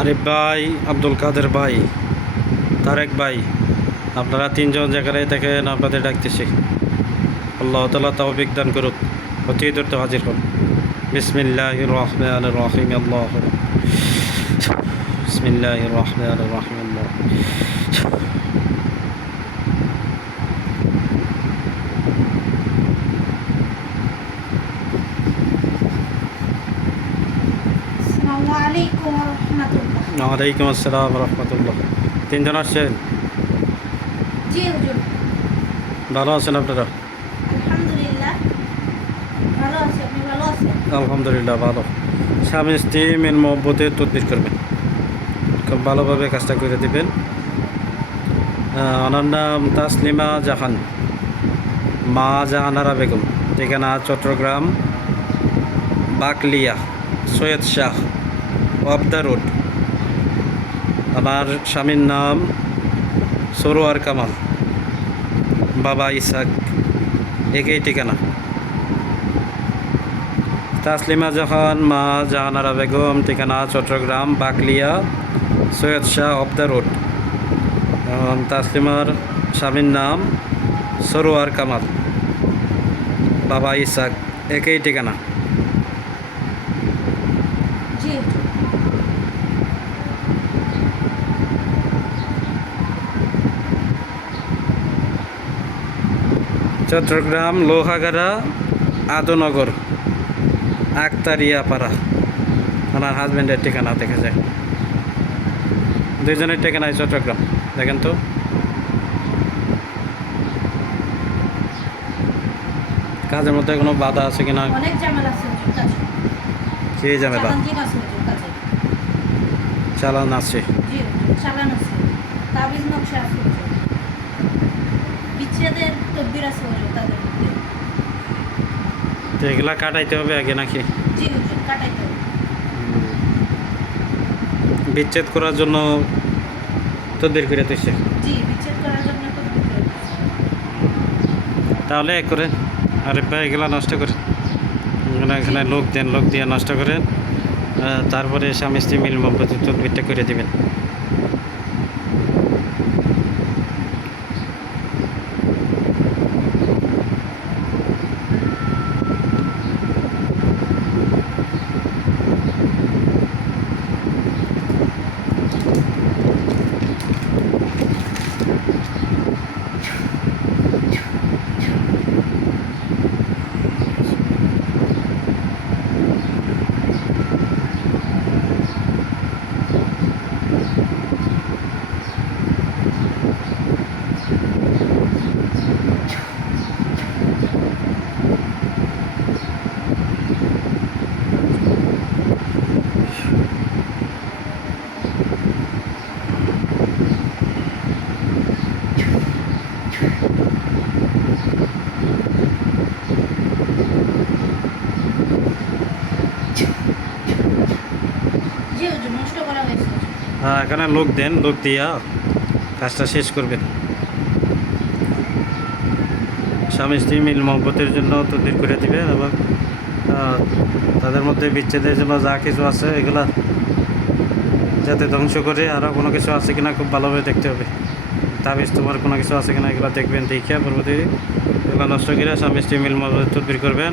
আরিফ ভাই, আব্দুল কাদের ভাই, তারেক ভাই, আপনারা তিনজন জায়গায় দেখেন আপনাদের ডাকতেছি। আল্লাহ তালা তাও দান করুক, অতি দ্রুত হাজির হন। বিসমিল্লাহ রহমান রহিম, আল্লাহ বিসমিল্লাহ রহমান রহিম, আল্লাহ আসসালামু আলাইকুম ওয়া রাহমাতুল্লাহ ওয়ালাইকুম আসসালাম রহমতুল্লাহ। তিনজন আসছেন? ভালো আছেন আপনারা? আলহামদুলিল্লাহ। ভালো স্বামী স্ত্রী মেন মহব্বতের তদবির করবেন। খুব ভালোভাবে কাজটা করে দেবেন। ওনার নাম তাসলিমা জাহান। মা জাহানারা বেগম। ঠিকানা Chittagong Baklia Syed Shah of the road. আমার স্বামীর নাম সরোয়ার কামাল, বাবা ইসাক, একই ঠিকানা। তাসলিমা জাহান, মা জাহানারা বেগম, ঠিকানা Chittagong, Baklia, Syed Shah of the road. তাসলিমার স্বামীর নাম সরোয়ার কামাল, বাবা ইসাক, একই ঠিকানা জি হুজুর চট্টগ্রাম লোহাগাড়া আদনগর আক্তারিয়াপাড়া। ওনার হাজব্যান্ডের ঠিকানা দেখা যায় দুইজনের ঠিকানায় চট্টগ্রাম দেখেন তো। কাজের মধ্যে কোনো বাধা আছে কিনা? কে ঝামেলা? চালান আছে। চালান আছে। তাবিজ নকশা আছে। বিচ্ছেদের তদবির আছে তাদের তো এগুলা কাটাইতে হবে আগে নাকি? জি কাটাইতে হবে। বিচ্ছেদ করার জন্য তদবির করে দিচ্ছে জি বিচ্ছেদ করার জন্য তদবির করে দিচ্ছি। তাহলে এক করে আরে ভাই এগুলা নষ্ট করে। এখানে এখানে লোক দেন লোক দিয়ে নষ্ট করেন। তারপরে স্বামী স্ত্রী মিল মোমবাতি তদবিরটা করে দিবেন জি হুজুর নষ্ট করা হয়েছে হুজুর। হ্যাঁ এখানে লোক দেন, লোক দিয়া কাজটা শেষ করবেন। স্বামী স্ত্রী মিল মহব্বতের জন্য তদবির করে দিবেন এবং তাদের মধ্যে বিচ্ছেদের জন্য যা কিছু আছে এগুলা যাতে ধ্বংস করে আরও কোনো কিছু আছে কিনা খুব ভালোভাবে দেখতে হবে। তাবিজ তোমার কোনো কিছু আছে কিনা এগুলো দেখবেন দেখে পরবর্তী এগুলো নষ্ট করে স্বামী স্ত্রী মিল মহব্বত তদবির করবেন।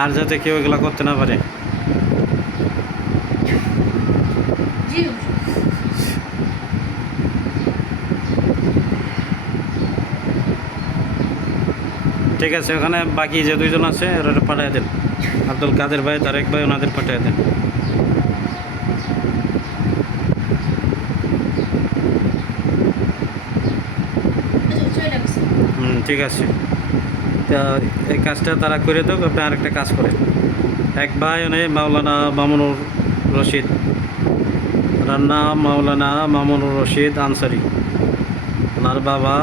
আর যাতে কেউ এগুলো করতে না পারে জি হুজুর ঠিক আছে, ওখানে বাকি যে দুইজন আছে, ওরা পাঠিয়ে দেন। আব্দুল কাদের ভাই, তারেক ভাই, ওনাদের পাঠিয়ে দেন। হুম, ঠিক আছে। তা এই কাজটা তারা করে দেব আপনি আরেকটা কাজ করেন। এক ভাই উনি মাওলানা মামুনুর রশিদ। নাম মাওলানা মামুনুর রশিদ আনসারি। ওনার বাবা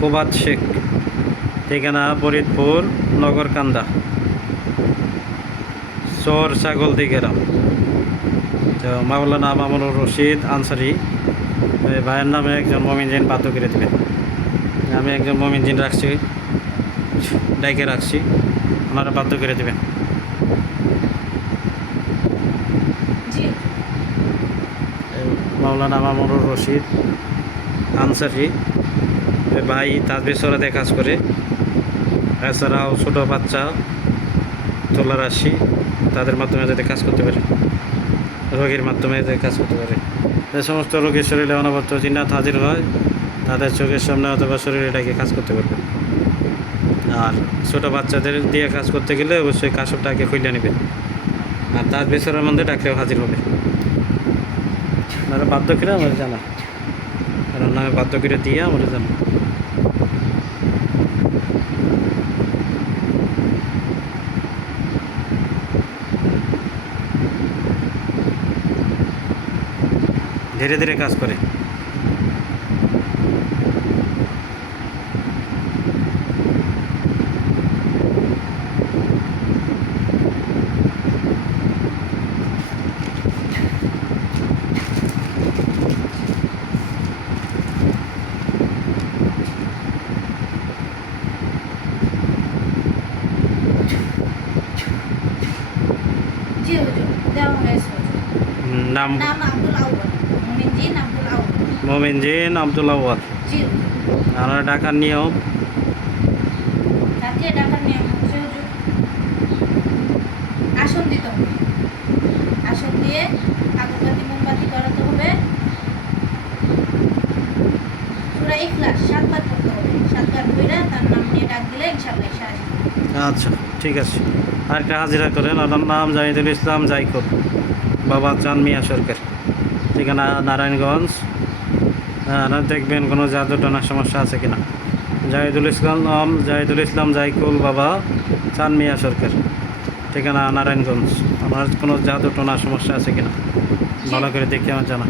কুবাত শেখ। ঠিকানা ফরিদপুর নগরকান্দা। চর ছাগলদি গ্রাম। তো মাওলানা মামুনুর রশিদ আনসারি ভাইয়ের নামে একজন মমিনজিন বাধ্য করে দেবেন। আমি একজন মমিনজিন রাখছি ডাইকে রাখছি ওনারা বাধ্য করে দেবেন। জি। মৌলানা মামুনুর রশিদ আনসারি ভাই তাজবির সরাতে কাজ করে। এছাড়াও ছোটো বাচ্চা, তোলার আসি তাদের মাধ্যমে যাতে কাজ করতে পারে। রোগীর মাধ্যমে যাতে কাজ করতে পারে। যে সমস্ত রোগীর শরীরে অনবরত জিন্নাত হাজির হয়, তাদের চোখের সামনে অথবা শরীরটাকে কাজ করতে পারবে। আর ছোটো বাচ্চাদের দিয়ে কাজ করতে গেলে অবশ্যই কাশবটাকে খুলে নেবে। আর তার বেসরের মধ্যে ডাকলেও হাজির হবে। আপনারা বাধ্য করে আমার জানা। কারণ আমি বাধ্য করে দিয়ে আমার জানা। ধীরে ধীরে কাজ করে। নাম। নাম আব্দুল আউয়াল। মুমিনজিন আব্দুল আউয়াল মোমিনজিন আবদুল্লাহ ওয়াদ জি হুজুর আর ডাকার নিয়ম ডাকার নিয়ম আসন দিতে হবে আসন দিয়ে আগরবাতি মোমবাতি করাতে হবে পুরা ইখলাস সাতবার করতে হবে সাতবার কইরা তার নাম নিয়ে ডাক দিলে ইনশাআল্লাহ আচ্ছা ঠিক আছে। আর একটা হাজিরা করেন ওনার নাম জাহিদুল ইসলাম জাইকব বাবা চান মিয়া সরকার। ঠিকানা নারায়ণগঞ্জ। হ্যাঁ দেখবেন কোনো জাদু টানার সমস্যা আছে কিনা। জাহিদুল ইসলাম জাহিদুল ইসলাম জাইকুল বাবা চান মিয়া সরকার, ঠিকানা নারায়ণগঞ্জ। আমার কোনো জাদু টানার সমস্যা আছে কিনা? ভালো করে দেখে আমার জানা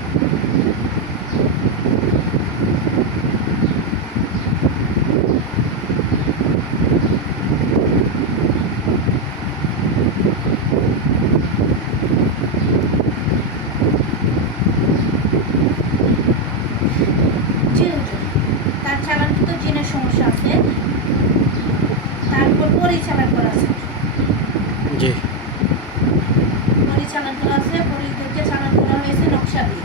জি হুজুর তার চালানকৃত জিনের সমস্যা আছে তারপর পরিচালন করা আছে? জি। পরিচালন করা আছে পরিদেরকে চালান করা হয়েছে নকশা দিয়ে।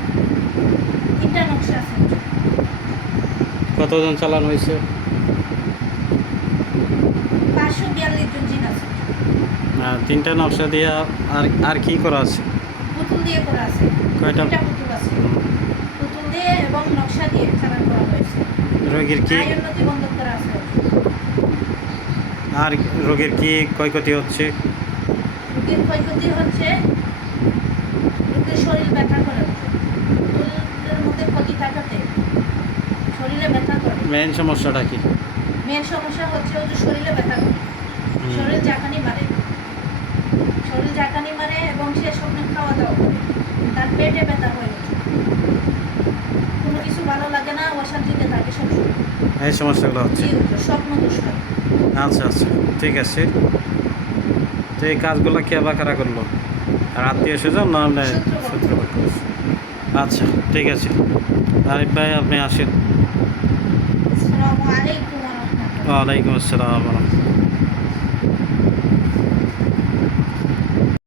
তিনটা নকশা আছে। কতজন চালান হয়েছে? পাঁচশো বিয়াল্লিশ জন জিন আছে। তিনটা নকশা দিয়ে আর আর কি করা আছে? পুতুল দিয়ে করা আছে। কয়টা? তিনটা পুতুল আছে। পুতুল দিয়ে এবং নকশা দিয়ে চালান করা হয়েছে। রোগীর কি? বন্ধ করা আছে। আর রোগের কি ক্ষয়ক্ষতি হচ্ছে? রোগীর ক্ষয়ক্ষতি হচ্ছে রোগীর শরীর ব্যথা করে। পুতুলের মধ্যে ক্ষতি থাকাতে শরীরে ব্যথা করে। মেন সমস্যাটা কি? মেন সমস্যা হচ্ছে যে শরীরে ব্যথা করে। শরীর জাকানি মারে। শরীর জাকানি মারে এবং সে স্বপ্নে খাওয়া দাওয়া করে। তার পেটে ব্যথা হয়ে গেছে। কোনো কিছু ভালো লাগে না অশান্তিতে থাকে সবসময় এই সমস্যাগুলো হচ্ছে। স্বপ্ন দোষ হয় আচ্ছা আচ্ছা ঠিক আছে। তো এই কাজগুলো কে বা কারা করল? আর আত্মীয় স্বজন না হলে আচ্ছা ঠিক আছে। আরিফ ভাই আপনি আসেন। ওয়ালাইকুম আসসালাম।